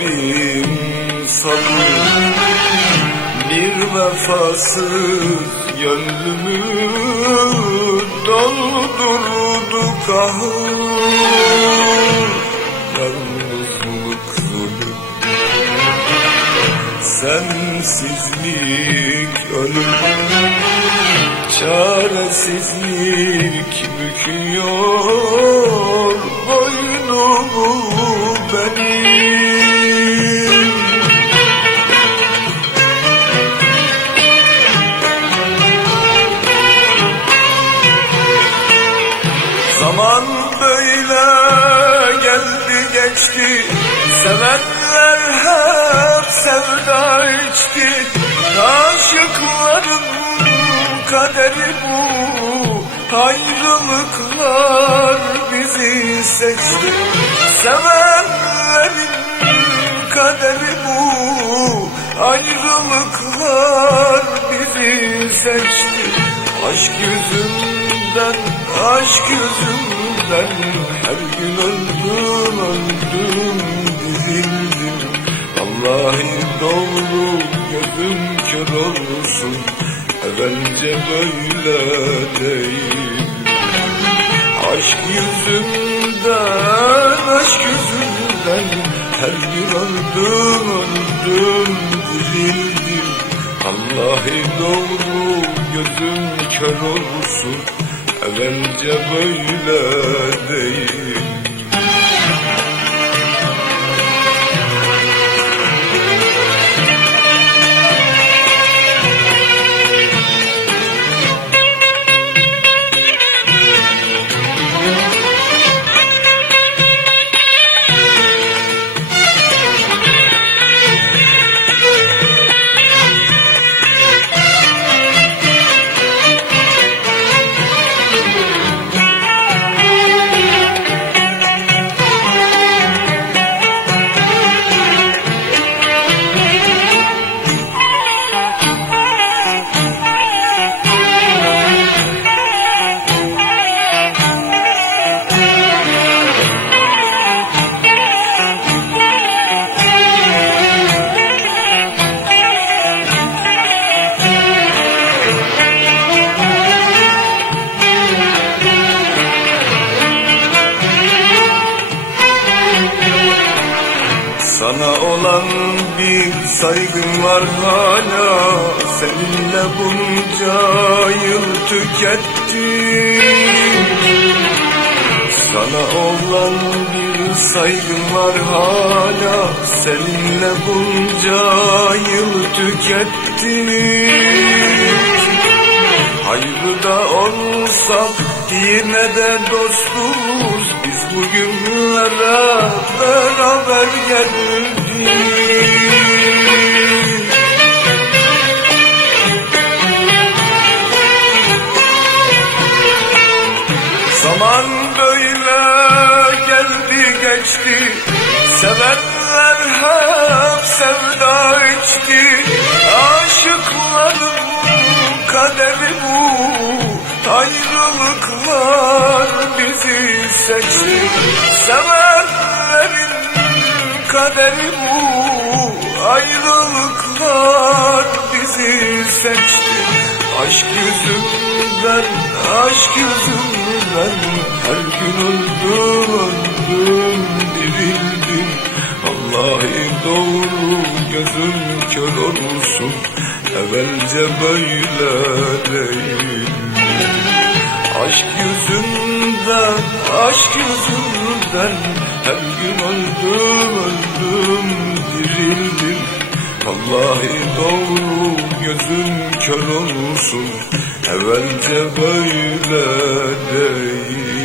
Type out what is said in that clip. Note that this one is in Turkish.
Rabbim sabır Bir vefasız gönlümü doldurdu kahır. Yalnızlık zulüm Sensizlik ölüm Çaresizlik büküyor. Geçti Sevenler hep sevda içti Aşıkların kaderi bu. Ayrılıklar bizi seçti. Sevenlerin kaderi bu. Ayrılıklar bizi seçti. Aşk yüzünden, aşk yüzünden Her gün öldüm, öldüm, dizildim Vallahi doğru gözüm kör olsun Evvelce böyle değil. Aşk yüzünden, aşk yüzünden Her gün öldüm, öldüm, dizildim Vallahi doğru gözüm kör olsun Evvelce böyle değil Sana olan bir saygım var hala. Seninle bunca yıl tükettim. Sana olan bir saygım var hala. Seninle bunca yıl tükettim. Hayrı da olsak yine de dostuz. Biz bugünlere beraber Zaman böyle geldi geçti. Sevenler hep sevda içti. Aşıkların kaderi bu. Ayrılıklar bizi seçti. Sevenlerin kaderi bu. Ayrılıklar bizi seçti Aşk yüzünden, aşk yüzünden Her gün öldüm, öldüm, dirildim. Vallahi doğru gözüm kör olsun. Evvelce böyle değil Aşk yüzünden, aşk yüzünden Her gün öldüm, öldüm, dirildim Vallahi doğru gözüm kör olsun. Evvelce böyle değil